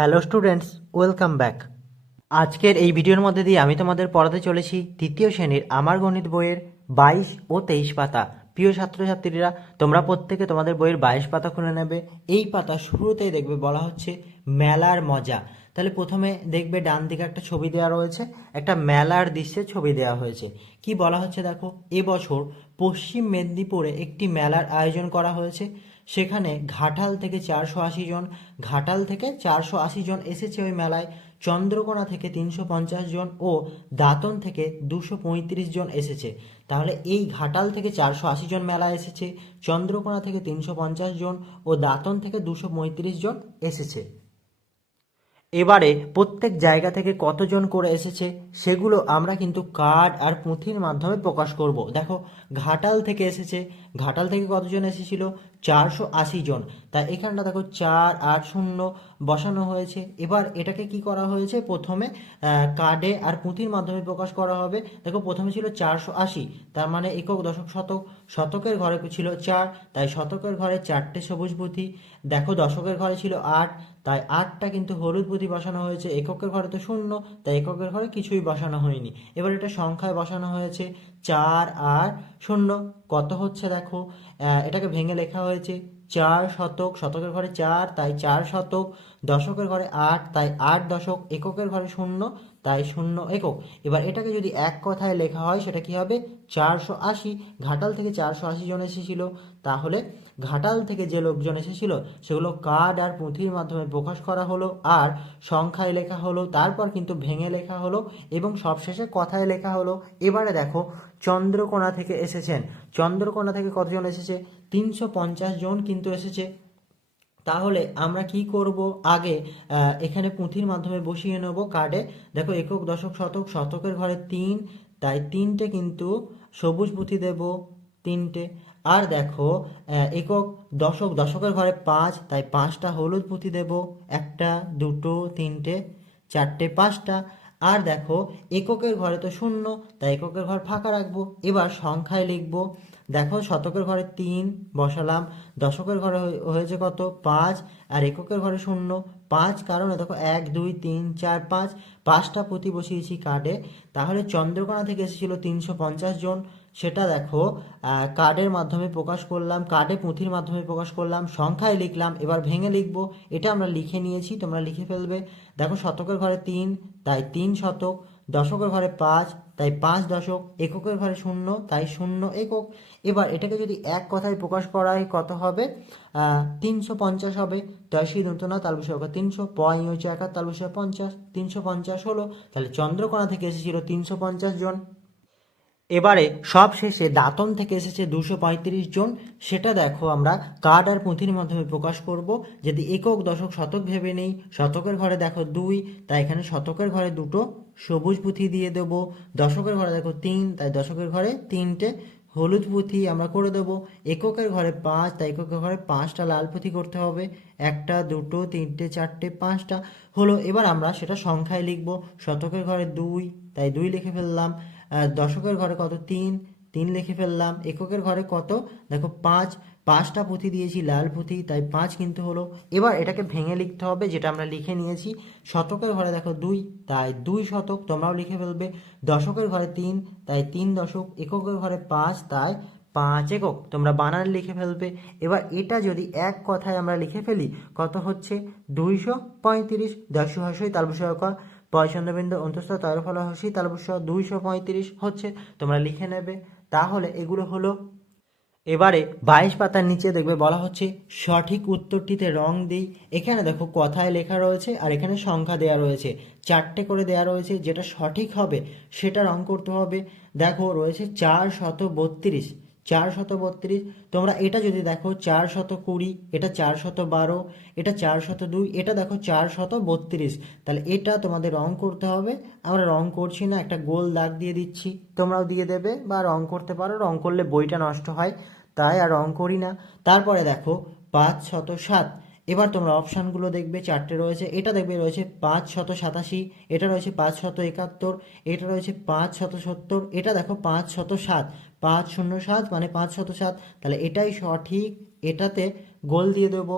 Hello students, welcome back. আজকের এই ভিডিওর মধ্যে দিয়ে আমি তোমাদের পড়াতে চলেছি তৃতীয় শ্রেণির আমার গণিত বইয়ের বাইশ ও তেইশ পাতা। প্রিয় ছাত্রছাত্রীরা, তোমরা প্রত্যেকে তোমাদের বইয়ের বাইশ পাতা খুলে নেবে। এই পাতা শুরুতেই দেখবে বলা হচ্ছে মেলার মজা। তাহলে প্রথমে দেখবে ডান দিকে একটা ছবি দেওয়া রয়েছে, একটা মেলার দৃশ্যের ছবি দেওয়া হয়েছে। কি বলা হচ্ছে দেখো? এবছর পশ্চিম মেদিনীপুরে একটি মেলার আয়োজন করা হয়েছে। সেখানে ঘাটাল থেকে চারশো আশি জন, ঘাটাল থেকে চারশো আশি জন এসেছে ওই মেলায়, চন্দ্রকোনা থেকে তিনশো পঞ্চাশ জন ও দাঁতন থেকে দুশো পঁয়ত্রিশ জন এসেছে। তাহলে এই ঘাটাল থেকে চারশো আশি জন মেলা এসেছে, চন্দ্রকোনা থেকে তিনশো পঞ্চাশ জন ও দাঁতন থেকে দুশো পঁয়ত্রিশ জন এসেছে। এবারে প্রত্যেক জায়গা থেকে কতজন করে এসেছে, সেগুলো আমরা কিন্তু কার্ড আর পুঁথির মাধ্যমে প্রকাশ করব। দেখো, ঘাটাল থেকে এসেছে, ঘাটাল থেকে কতজন এসেছিল? চারশো আশি জন। তা এখানটা দেখো, চার আট শূন্য বসানো হয়েছে। এবার এটাকে কি করা হয়েছে? প্রথমে কার্ডে আর পুঁথির মাধ্যমে প্রকাশ করা হবে। দেখো, প্রথমে ছিল চারশো আশি, তার মানে একক দশক শতক। শতকের ঘরে ছিল চার, তাই শতকের ঘরে চারটে সবুজ পুঁথি। দেখো, দশকের ঘরে ছিল আট তাই আটটা কিন্তু হলুদ পুঁথি বসানো হয়েছে। এককের ঘরে তো শূন্য, তাই এককের ঘরে কিছুই বসানো হয়নি। এবার এটা সংখ্যায় বসানো হয়েছে চার আর শূন্য। কত হচ্ছে দেখো? এটাকে ভেঙে লেখা হয়েছে চার শতক, শতকের ঘরে চার, তাই চার শতক। দশকের ঘরে আট, তাই আট দশক। এককের ঘরে শূন্য তাই শূন্য একক। এবার এটাকে যদি এক কথায় লেখা হয়, সেটা কি হবে? চারশো আশি। ঘাটাল থেকে চারশো আশি জন এসেছিল। তাহলে ঘাটাল থেকে যে লোকজন এসেছিল, সেগুলো কার্ড আর পুঁথির মাধ্যমে প্রকাশ করা হলো, আর সংখ্যায় লেখা হলো, তারপর কিন্তু ভেঙে লেখা হলো, এবং সবশেষে কথায় লেখা হলো। এবারে দেখো, চন্দ্রকোনা থেকে এসেছেন। চন্দ্রকোনা থেকে কতজন এসেছে? তিনশো পঞ্চাশ জন কিন্তু এসেছে। তাহলে আমরা কি করব? আগে এখানে পুঁথির মাধ্যমে বসিয়ে নেব কার্ডে। দেখো, একক, দশক, শতক, শতকের ঘরে তিন, তাই তিনটে কিন্তু সবুজ পুঁথি দেব, তিনটে। আর দেখো একক, দশক, দশকের ঘরে পাঁচ, তাই পাঁচটা হলুদ পুঁথি দেব, একটা, দুটো, তিনটে, চারটে, পাঁচটা। আর দেখো, এককের ঘরে তো শূন্য, তাই এককের ঘর ফাঁকা রাখব। এবার সংখ্যায় লিখব। দেখো শতকের ঘরে তিন, বসালাম। দশকের ঘরে হয়েছে কত? পাঁচ। আর এককের ঘরে শূন্য। পাঁচ কারণে দেখো এক, দুই, তিন, চার, পাঁচ। পাঁচটা পুঁথি বসিয়েছি কার্ডে। তাহলে চন্দ্রকোনা থেকে এসেছিল তিনশো পঞ্চাশ জন। সেটা দেখো কার্ডের মাধ্যমে প্রকাশ করলাম, কার্ডে পুঁথির মাধ্যমে প্রকাশ করলাম, সংখ্যায় লিখলাম, এবার ভেঙে লিখব। এটা আমরা লিখে নিয়েছি, তোমরা লিখে ফেলবে। দেখো শতকের ঘরে তিন, তাই তিন শতক। দশকের ঘরে পাঁচ, তাই পাঁচ দশক, এককের ঘরে শূন্য, তাই শূন্য একক। এবার এটাকে যদি এক কথায় প্রকাশ করা হয় কত হবে? তিনশো পঞ্চাশ হবে। দশই দুতনা তাল বিষয় তিনশো পয় হচ্ছে একার বিষয় পঞ্চাশ। তিনশো পঞ্চাশ হলো, তাহলে চন্দ্রকোনা থেকে এসেছিল তিনশো পঞ্চাশ জন। এবারে সব শেষে দাঁতন থেকে এসেছে দুশো পঁয়ত্রিশ জন। সেটা দেখো আমরা কার্ড আর পুঁথির মাধ্যমে প্রকাশ করব। যদি একক দশক শতক ভেবে নেই, শতকের ঘরে দেখো দুই, তাই এখানে শতকের ঘরে দুটো সবুজ পুঁথি দিয়ে দেব। দশকের ঘরে দেখো তিন, তাই দশকের ঘরে তিনটে হলুদ পুঁথি আমরা করে দেবো। এককের ঘরে পাঁচ, তাই এককের ঘরে পাঁচটা লাল পুঁথি করতে হবে। একটা, দুটো, তিনটে, চারটে, পাঁচটা। হলো, এবার আমরা সেটা সংখ্যায় লিখব। শতকের ঘরে দুই, তাই দুই লিখে ফেললাম। দশকের ঘরে কত তিন? তিন লিখে ফেললাম। এককের ঘরে কত? দেখো, পাঁচ। পাঁচটা পুঁথি দিয়েছি, লাল পুঁথি, তাই পাঁচ কিন্তু হলো। এবার এটাকে ভেঙে লিখতে হবে, যেটা আমরা লিখে নিয়েছি। শতকের ঘরে দেখো দুই, তাই দুই শতক, তোমরাও লিখে ফেলবে। দশকের ঘরে তিন, তাই তিন দশক। এককের ঘরে পাঁচ, তাই পাঁচ একক। তোমরা বানান লিখে ফেলবে। এবার এটা যদি এক কথায় আমরা লিখে ফেলি, কত হচ্ছে? দুইশো পঁয়ত্রিশ। দশ হসই তালবসয় পয়চন্দ্রবিন্দু অন্তস্থ তরফল হসি তালবস দুইশো পঁয়ত্রিশ হচ্ছে, তোমরা লিখে নেবে। তাহলে এগুলো হলো, এবারে বাইশ পাতার নিচে দেখবে বলা হচ্ছে, সঠিক উত্তরটিতে রং দিই। এখানে দেখো কথায় লেখা রয়েছে আর এখানে সংখ্যা দেয়া রয়েছে। চারটে করে দেয়া রয়েছে, যেটা সঠিক হবে সেটা রং করতে হবে। দেখো রয়েছে চার শত বত্রিশ। চার শত বত্রিশ। তোমরা এটা যদি দেখো চার শত কুড়ি, এটা চার শত বারো, এটা চার শত দুই, এটা দেখো চার শত বত্রিশ। তাহলে এটা তোমাদের রং করতে হবে। আমরা রং করছি না, একটা গোল দাগ দিয়ে দিচ্ছি। তোমরাও দিয়ে দেবে বা রং করতে পারো, রং করলে বইটা নষ্ট হয়, তাই আর রং করি না। তারপরে দেখো, পাঁচ শত সাত। এবার তোমরা অপশানগুলো দেখবে, চারটে রয়েছে। এটা দেখবে রয়েছে পাঁচ শত সাতাশি, এটা রয়েছে পাঁচ শত একাত্তর, এটা রয়েছে পাঁচ শত সত্তর, এটা দেখো পাঁচ শত সাত। পাঁচ শূন্য সাত মানে পাঁচ শত সাত। তাহলে এটাই সঠিক, এটাতে গোল দিয়ে দেবো।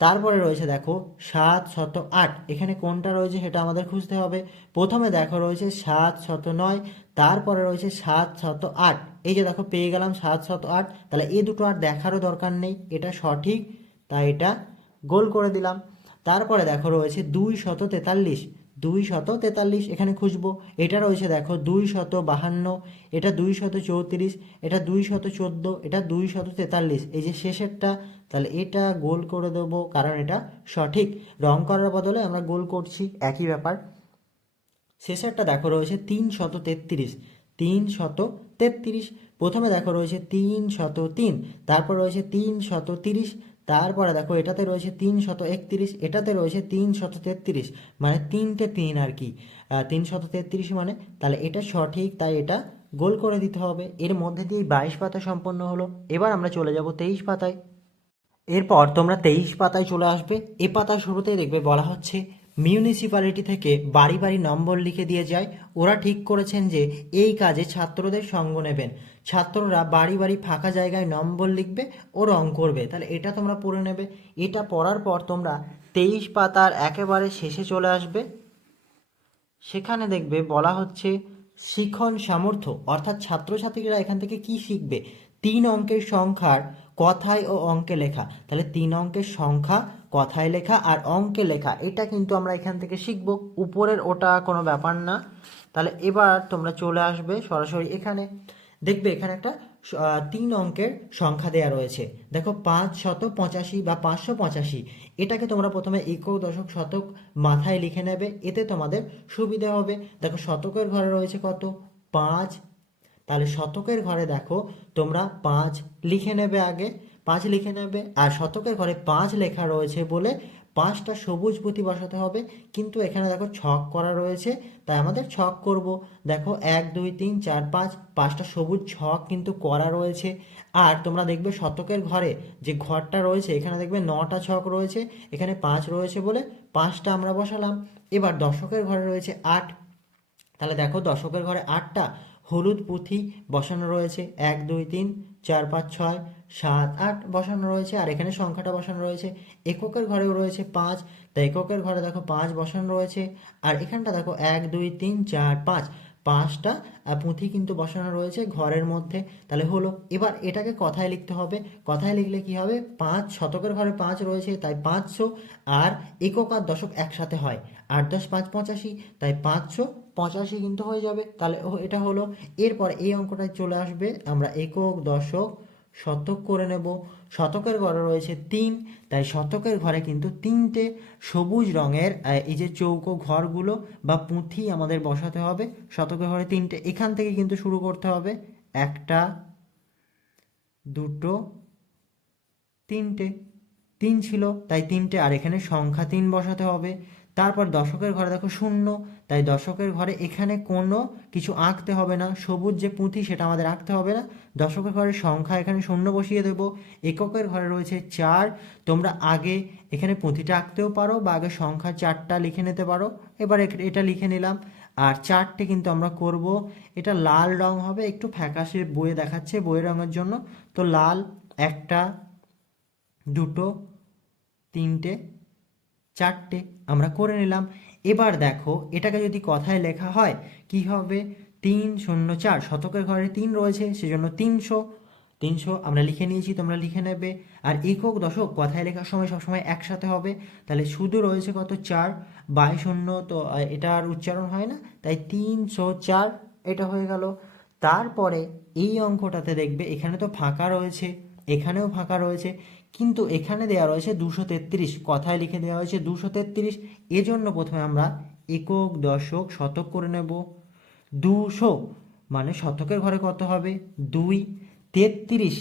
তারপরে রয়েছে দেখো সাত শত আট। এখানে কোনটা রয়েছে সেটা আমাদের খুঁজতে হবে। প্রথমে দেখো রয়েছে সাত শত নয়, তারপরে রয়েছে সাত শত আট। এই যে দেখো পেয়ে গেলাম সাত শত আট। তাহলে এই দুটো আর দেখারও দরকার নেই, এটা সঠিক তাই এটা গোল করে দিলাম। তারপরে দেখো রয়েছে দুই শত তেতাল্লিশ। দুই শত তেতাল্লিশ এখানে খুঁজবো। এটা রয়েছে দেখো দুই শত বাহান্ন, এটা দুই শত চৌত্রিশ, এটা দুই শত চোদ্দ, এটা দুই শত তেতাল্লিশ। এই যে শেষেরটা, তাহলে এটা গোল করে দেবো কারণ এটা সঠিক। রং করার বদলে আমরা গোল করছি, একই ব্যাপার। শেষেরটা দেখো রয়েছে তিন শত তেত্রিশ, তিন শত তেত্রিশ। প্রথমে দেখো রয়েছে তিন শত তিন, তারপর রয়েছে তিন শত তিরিশ তারপরে দেখো, এটাতে রয়েছে তিন শত একত্রিশ, এটাতে রয়েছে তিন শত তেত্রিশ মানে তিনটে তিন আর কি। তিন শত তেত্রিশ মানে তাহলে এটা সঠিক, তাই এটা গোল করে দিতে হবে। এর মধ্যে দিয়ে বাইশ পাতা সম্পন্ন হলো। এবার আমরা চলে যাব তেইশ পাতায়। এরপর তোমরা তেইশ পাতায় চলে আসবে। এ পাতার শুরুতেই দেখবে বলা হচ্ছে, মিউনিসিপ্যালিটি থেকে বাড়ি বাড়ি নম্বর লিখে দিয়ে যায়। ওরা ঠিক করেছেন যে, এই কাজে ছাত্রদের সঙ্গ নেবেন। ছাত্ররা বাড়ি বাড়ি ফাঁকা জায়গায় নম্বর লিখবে ও রং করবে। তাহলে এটা তোমরা পড়ে নেবে। এটা পড়ার পর তোমরা তেইশ পাতার একেবারে শেষে চলে আসবে। সেখানে দেখবে বলা হচ্ছে শিখন সামর্থ্য, অর্থাৎ ছাত্রছাত্রীরা এখান থেকে কি শিখবে? তিন অঙ্কের সংখ্যার কথায় ও অঙ্কে লেখা। তাহলে তিন অঙ্কের সংখ্যা, কথায় লেখা আর অঙ্কে লেখা, এটা কিন্তু আমরা এখান থেকে শিখব। উপরের ওটা কোনো ব্যাপার না। তাহলে এবার তোমরা চলে আসবে সরাসরি এখানে। দেখবে এখানে একটা তিন অঙ্কের সংখ্যা দেয়া রয়েছে। দেখো, পাঁচ শত পঁচাশি বা পাঁচশো পঁচাশি, এটাকে তোমরা প্রথমে একক, দশক, শতক মাথায় লিখে নেবে, এতে তোমাদের সুবিধা হবে। দেখো, শতকের ঘরে রয়েছে কত? পাঁচ। তাহলে শতকের ঘরে দেখো, তোমরা পাঁচ লিখে নেবে আগে, পাঁচ লিখে নেবে, আর শতকের ঘরে পাঁচ লেখা রয়েছে বলে পাঁচটা সবুজ পুঁতি বসাতে হবে। কিন্তু এখানে দেখো ছক করা রয়েছে, তাই আমাদের ছক করব। দেখো এক, দুই, তিন, চার, পাঁচ, পাঁচটা সবুজ ছক কিন্তু করা রয়েছে। আর তোমরা দেখবে শতকের ঘরে যে ঘরটা রয়েছে, এখানে দেখবে নটা ছক রয়েছে, এখানে পাঁচ রয়েছে বলে পাঁচটা আমরা বসালাম। এবার দশকের ঘরে রয়েছে আট। তাহলে দেখো দশকের ঘরে আটটা হলুদ পুঁথি বসানো রয়েছে। এক, দুই, তিন, চার, পাঁচ, ছয় সাত, আট বসানো রয়েছে আর এখানে সংখ্যাটা বসানো রয়েছে। এককের ঘরেও রয়েছে পাঁচ তা এককের ঘরে দেখো পাঁচ বসানো রয়েছে আর এখানটা দেখো এক, দুই, তিন, চার, পাঁচ। পাঁচটা পুঁথি কিন্তু বসানো রয়েছে ঘরের মধ্যে। তাহলে হলো, এবার এটাকে কথায় লিখতে হবে। কথায় লিখলে কি হবে? পাঁচ শতকের ঘরে পাঁচ রয়েছে, তাই পাঁচশো আর একক আর দশক একসাথে হয়। আট দশ পাঁচ পঁচাশি, তাই পাঁচশো পঁচাশি কিন্তু হয়ে যাবে। তাহলে এটা হলো, এরপর এই অঙ্কটায় চলে আসবে। আমরা একক, দশক শতক করে নেব। শতকের ঘরে রয়েছে তিন, তাই শতকের ঘরে কিন্তু তিনটে সবুজ রঙের এই যে চৌকো ঘরগুলো বা পুঁথি আমাদের বসাতে হবে। শতকের ঘরে তিনটে, এখান থেকে কিন্তু শুরু করতে হবে। একটা, দুটো, তিনটে, তিন ছিল, তাই তিনটে, আর এখানে সংখ্যা তিন বসাতে হবে। তারপর দশকের ঘরে দেখো শূন্য। তাই দশকের ঘরে এখানে কোনো কিছু আঁকতে হবে না। সবুজ যে পুঁথি, সেটা আমাদের আঁকতে হবে না। দশকের ঘরে সংখ্যা এখানে শূন্য বসিয়ে দেবো। এককের ঘরে রয়েছে চার। তোমরা আগে এখানে পুঁথিটা আঁকতেও পারো বা আগে সংখ্যা চারটা লিখে নিতে পারো। এবার এটা লিখে নিলাম। আর চারটে কিন্তু আমরা করব। এটা লাল রং হবে। একটু ফ্যাকাশে বইয়ে দেখাচ্ছে বইয়ের রঙের জন্য। তো লাল একটা, দুটো, তিনটে, চারটে। আমরা করে নিলাম। এবার দেখো, এটাকে যদি কথায় লেখা হয়, কি হবে? তিন শূন্য চার। শতকের ঘরে তিন রয়েছে, সেজন্য তিনশো। তিনশো আমরা লিখে নিয়েছি, তোমরা লিখে নেবে। আর একক দশক কথায় লেখার সময় সবসময় একসাথে হবে। তাহলে শুধু রয়েছে কত? চার। বাই শূন্য তো এটা আর উচ্চারণ হয় না। তাই তিনশো চার এটা হয়ে গেল। তারপরে এই অঙ্কটাতে দেখবে, এখানে তো ফাঁকা রয়েছে। এখানেও ফাঁকা রয়েছে। কিন্তু এখানে দেওয়া রয়েছে দুশো তেত্রিশ, কথায় লিখে দেওয়া হয়েছে দুশো তেত্রিশ। এজন্য প্রথমে আমরা একক, দশক, শতক করে নেব। দুশো মানে শতকের ঘরে কত হবে? দুই। তেত্রিশ।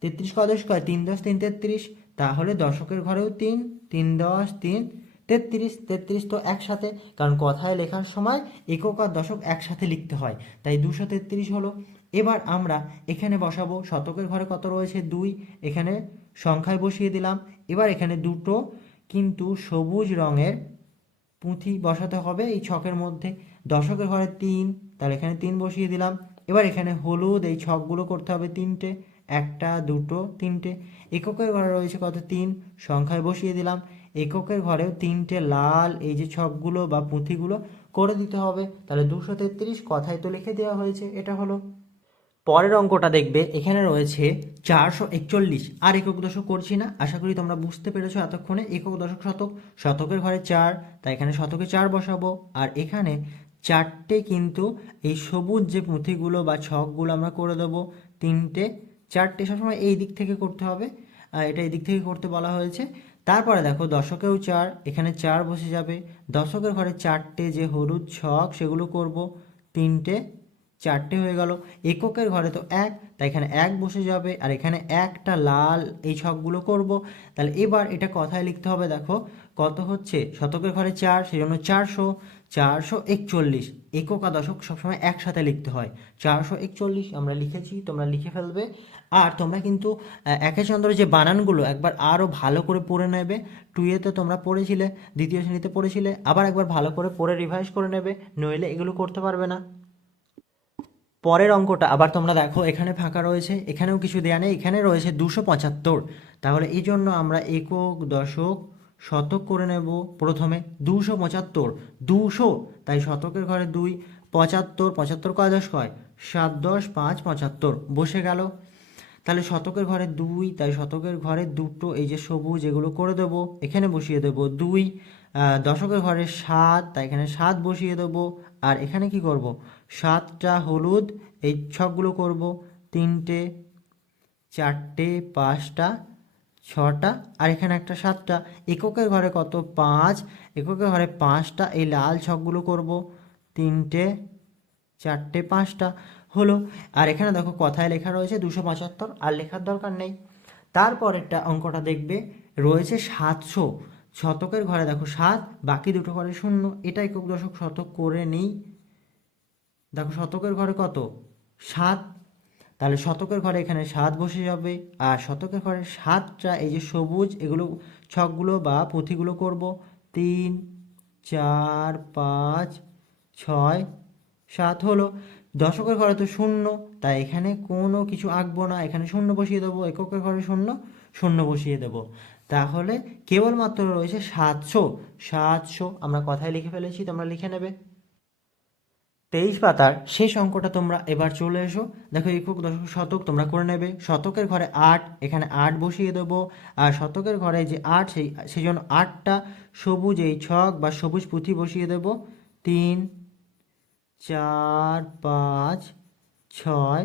তেত্রিশ কদশ কয় তিন দশ, তিন তেত্রিশ। তাহলে দশকের ঘরেও তিন তিন দশ, তিন, তেত্রিশ। তেত্রিশ তো একসাথে, কারণ কথায় লেখার সময় একক আর দশক একসাথে লিখতে হয়। তাই দুশো তেত্রিশ হলো। এবার আমরা এখানে বসাবো, শতকের ঘরে কত রয়েছে? দুই। এখানে সংখ্যায় বসিয়ে দিলাম। এবার এখানে দুটো কিন্তু সবুজ রঙের পুঁথি বসাতে হবে এই ছকের মধ্যে। দশকের ঘরে তিন, তাহলে এখানে তিন বসিয়ে দিলাম। এবার এখানে হলুদ, এই ছকগুলো করতে হবে তিনটে, একটা, দুটো, তিনটে। এককের ঘরে রয়েছে কত? তিন। সংখ্যায় বসিয়ে দিলাম। এককের ঘরেও তিনটে লাল, এই যে ছকগুলো বা পুঁথিগুলো করে দিতে হবে। তাহলে দুশো তেত্রিশ কথায় তো লিখে দেওয়া হয়েছে, এটা হলো। পরের অঙ্কটা দেখবে, এখানে রয়েছে চারশো একচল্লিশ। আর একক দশক করছি না, আশা করি তোমরা বুঝতে পেরেছ এতক্ষণে। একক দশক শতক, শতকের ঘরে চার, তাই এখানে শতকে চার বসাবো। আর এখানে চারটে কিন্তু এই সবুজ যে পুঁথিগুলো বা ছকগুলো আমরা করে দেবো, তিনটে, চারটে সবসময় এই দিক থেকে করতে হবে। এটা এই দিক থেকে করতে বলা হয়েছে। তারপরে দেখো, দশকেও চার, এখানে চার বসে যাবে। দশকের ঘরে চারটে যে হলুদ ছক, সেগুলো করব। তিনটে চারটে হয়ে গেল। এককের ঘরে তো এক, তাই এখানে এক বসে যাবে, আর এখানে একটা লাল এই ছকগুলো করব। তাহলে এবার এটা কথায় লিখতে হবে, দেখো, কত হচ্ছে? শতকের ঘরে চার সেই জন্য চারশো চারশো একচল্লিশ। একক আর দশক সবসময় একসাথে লিখতে হয়। চারশো একচল্লিশ, আমরা লিখেছি, তোমরা লিখে ফেলবে। আর তোমরা কিন্তু একে চন্দ্র যে বানানগুলো, একবার আরও ভালো করে পড়ে নেবে। টুয়েতে তোমরা পড়েছিলে, দ্বিতীয় শ্রেণীতে পড়েছিলে, আবার একবার ভালো করে পড়ে রিভাইজ করে নেবে, নইলে এগুলো করতে পারবে না। পরের অঙ্কটা, আবার তোমরা দেখো, এখানে ফাঁকা রয়েছে, এখানেও কিছু দেয়া নেই, এখানে রয়েছে দুশো পঁচাত্তর। তাহলে এই জন্য আমরা একক, দশক, শতক করে নেব প্রথমে দুশো পঁচাত্তর। দুশো, তাই শতকের ঘরে দুই, পঁচাত্তর পঁচাত্তর কয় দশ কয় সাত দশ, পাঁচ, পঁচাত্তর। বসে গেল। তাহলে শতকের ঘরে দুই, তাই শতকের ঘরে দুটো, এই যে সবুজ, এগুলো করে দেব। এখানে বসিয়ে দেব দুই দশকের ঘরে সাত, তাই এখানে সাত বসিয়ে দেব। আর এখানে কি করব? সাতটা হলুদ এই ছকগুলো করব। তিনটে, চারটে, পাঁচটা, ছটা, আর এখানে একটা সাতটা। এককের ঘরে কত? পাঁচ। এককের ঘরে পাঁচটা, এই লাল ছকগুলো করব। তিনটে, চারটে, পাঁচটা হলো। আর এখানে দেখো কথায় লেখা রয়েছে দুশো পঁচাত্তর, আর লেখার দরকার নেই। তারপরেরটা অঙ্কটা দেখবে, রয়েছে সাতশো। শতকের ঘরে দেখো সাত, বাকি দুটো ঘরে শূন্য। এটা একক দশক শতক করে নেই। দেখো শতকের ঘরে কত? সাত। তাহলে শতকের ঘরে এখানে সাত বসে যাবে। আর শতকের ঘরে সাতটা, এই যে সবুজ, এগুলো ছকগুলো বা পুঁথিগুলো করব। তিন, চার, পাঁচ, ছয়, সাত হলো। দশকের ঘরে তো শূন্য, তাই এখানে কোনো কিছু আঁকবো না। এখানে শূন্য বসিয়ে দেবো, এককের ঘরে শূন্য শূন্য বসিয়ে দেবো। তাহলে কেবলমাত্র রয়েছে সাতশো। সাতশো, আমরা কথায় লিখে ফেলেছি, তোমরা লিখে নেবে। তেইশ পাতার শেষ অঙ্কটা তোমরা এবার চলে এসো। দেখো একক দশক শতক তোমরা করে নেবে। শতকের ঘরে আট, এখানে আট বসিয়ে দেবো। আর শতকের ঘরে যে আট, সেই সেই জন্য আটটা সবুজ, এই ছক বা সবুজ পুঁথি বসিয়ে দেব। তিন, চার, পাঁচ, ছয়,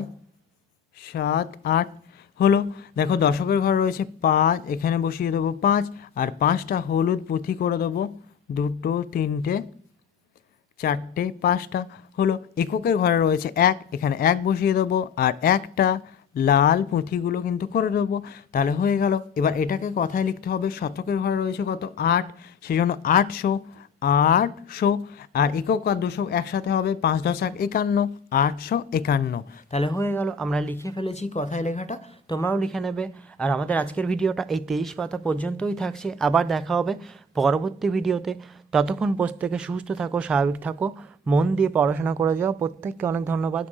সাত, আট হলো। দেখো দশকের ঘর রয়েছে পাঁচ, এখানে বসিয়ে দেবো পাঁচ। আর পাঁচটা হলুদ পুঁথি করে দেবো। দুটো, তিনটে, চারটে, পাঁচটা। হলো এককের ঘরে রয়েছে এক, এখানে এক বসিয়ে দেবো, আর একটা লাল পুঁথিগুলো কিন্তু করে দেবো। তাহলে হয়ে গেল। এবার এটাকে কথায় লিখতে হবে, শতকের ঘরে রয়েছে কত? আট, সেজন্য আটশো আটশো, আর একক আর দুশো একসাথে হবে পাঁচ দশ এক একান্ন, আটশো একান্ন। তাহলে হয়ে গেল। আমরা লিখে ফেলেছি কথায় লেখাটা, তোমরাও লিখে নেবে। আর আমাদের আজকের ভিডিওটা এই তেইশ পাতা পর্যন্তই থাকছে। আবার দেখা হবে পরবর্তী ভিডিওতে। ততক্ষণ প্রত্যেকে সুস্থ থাকো স্বাভাবিক থাকো মন দিয়ে পড়াশোনা করে যাও। প্রত্যেককে অনেক ধন্যবাদ।